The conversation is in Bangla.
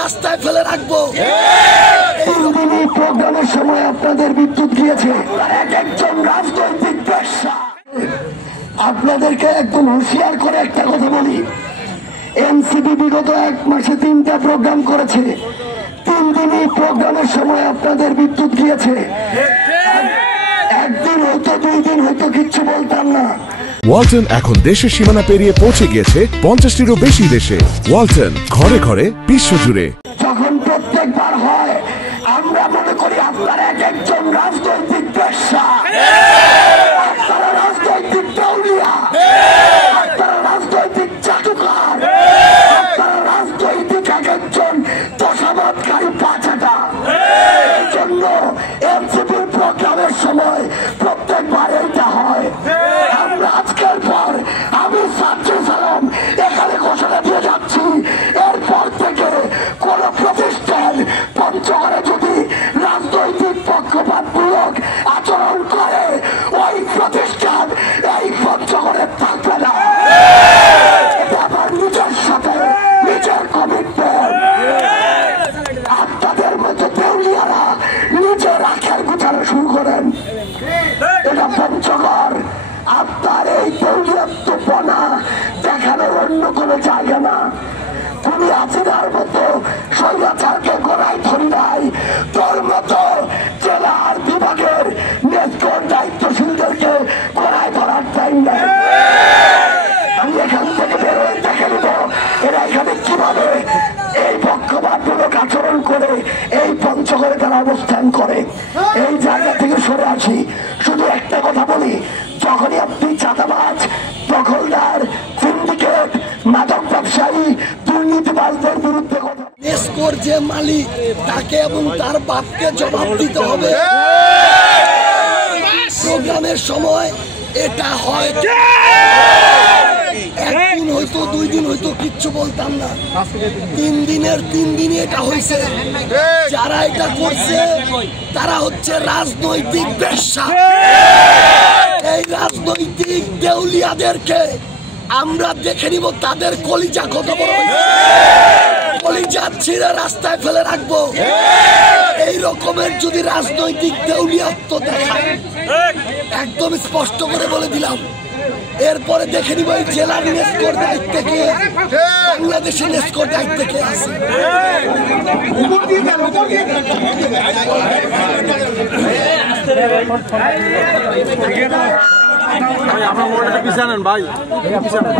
রাস্তায় ফেলে রাখবো। এই প্রোগ্রামের সময় আপনাদের বিদ্যুৎ গিয়েছে, এক একজন রাজনৈতিক পেশা। আপনাদেরকে একদম হুঁশিয়ার করে একটা কথা বলি, এনসিপি বিগত 1 মাসে 3টা প্রোগ্রাম করেছে। 3 দিনই প্রোগ্রামের সময় আপনাদের বিদ্যুৎ গিয়েছে। একদিন হয়তো 2 দিন হয়তো কিচ্ছু বলতাম না। ওয়ালটন এখন দেশের সীমানা পেরিয়ে পৌঁছে গিয়েছে 50টিরও বেশি দেশে। ওয়ালটন, ঘরে ঘরে, বিশ্বজুড়ে। যখন প্রত্যেকবার হয় আমরা মনে করি আপনারা এক একজন রাজনৈতিক পেশা, আপনারা রাজনৈতিক দেউলিয়া, আপনারা রাজনৈতিক চাটুকার, আপনারা রাজনৈতিক এক একজন তোষামতকারী পাচাটা। এই জন্য এনসিপির প্রোগ্রামের সময় প্রত্যেকবার এইটা হয়। আমরা আজকের পর আমি সাজ্জুল সালাম এখানে ঘোষণা দিয়ে যাচ্ছি, এরপর থেকে কোন প্রতিষ্ঠান পঞ্চগড়ে যদি রাজনৈতিক পক্ষপাতমূলক আচরণ করে ওই প্রতিষ্ঠান এই পঞ্চগড়ে থাকবে না। আমার নিজের সাথে নিজের কমিটমেন্ট। আপনাদের মতো দেউলিয়ারা নিজের আখের গুছানো শুরু করেন। এটা পঞ্চগড়, আপনার এই দেউলিয়াত্মপনা দেখানোর অন্য কোনো জায়গা না। তুমি হাসিনার মতো স্বৈরাচারকে গোড়ায় ধরি নাই, তোর মতো জেলার বিভাগের নেতৃত্ব দায়িত্বশীলদেরকে গোড়ায় ধরার টাইম নাই। আমি এখান থেকে বেরোয় দেখে নেব এরা এখানে কিভাবে এই পক্ষপাতমূলক আচরণ করে এই পঞ্চগড়ে তারা অবস্থান করে। এই জায়গা থেকে সরে আসি। শুধু একটা কথা বলি, যখনই আপনি চাঁদাবাজ, দখলদার, সিন্ডিকেট, মাদক ব্যবসায়ী, দুর্নীতিবাজদের বিরুদ্ধে কথা, নেসকোর যে মালিক তাকে এবং তার বাপকে জবাব দিতে হবে। প্রোগ্রামের সময় এটা হয়, একদিন হয়তো 2 দিন হয়তো কিচ্ছু বলতাম না, 3 দিনের 3 দিনই এটা হয়েছে। যারা এটা করছে তারা হচ্ছে রাজনৈতিক পেশা। এই রাজনৈতিক দেউলিয়াদেরকে আমরা দেখে নিব তাদের কলিজা কত বড় হয়েছে। কলিজা ছিঁড়ে রাস্তায় ফেলে রাখবো। এই রকমের যদি রাজনৈতিক দেউলিয়াত্ব দেখায় একদম স্পষ্ট করে বলে দিলাম, এরপরে দেখে নিব এই জেলার নেসকোর দায়িত্বে কে, বাংলাদেশের নেসকোর দায়িত্বে কে আছে। ভাই আপনার মোবাইলটা পিছানেন ভাই, পিছানেন।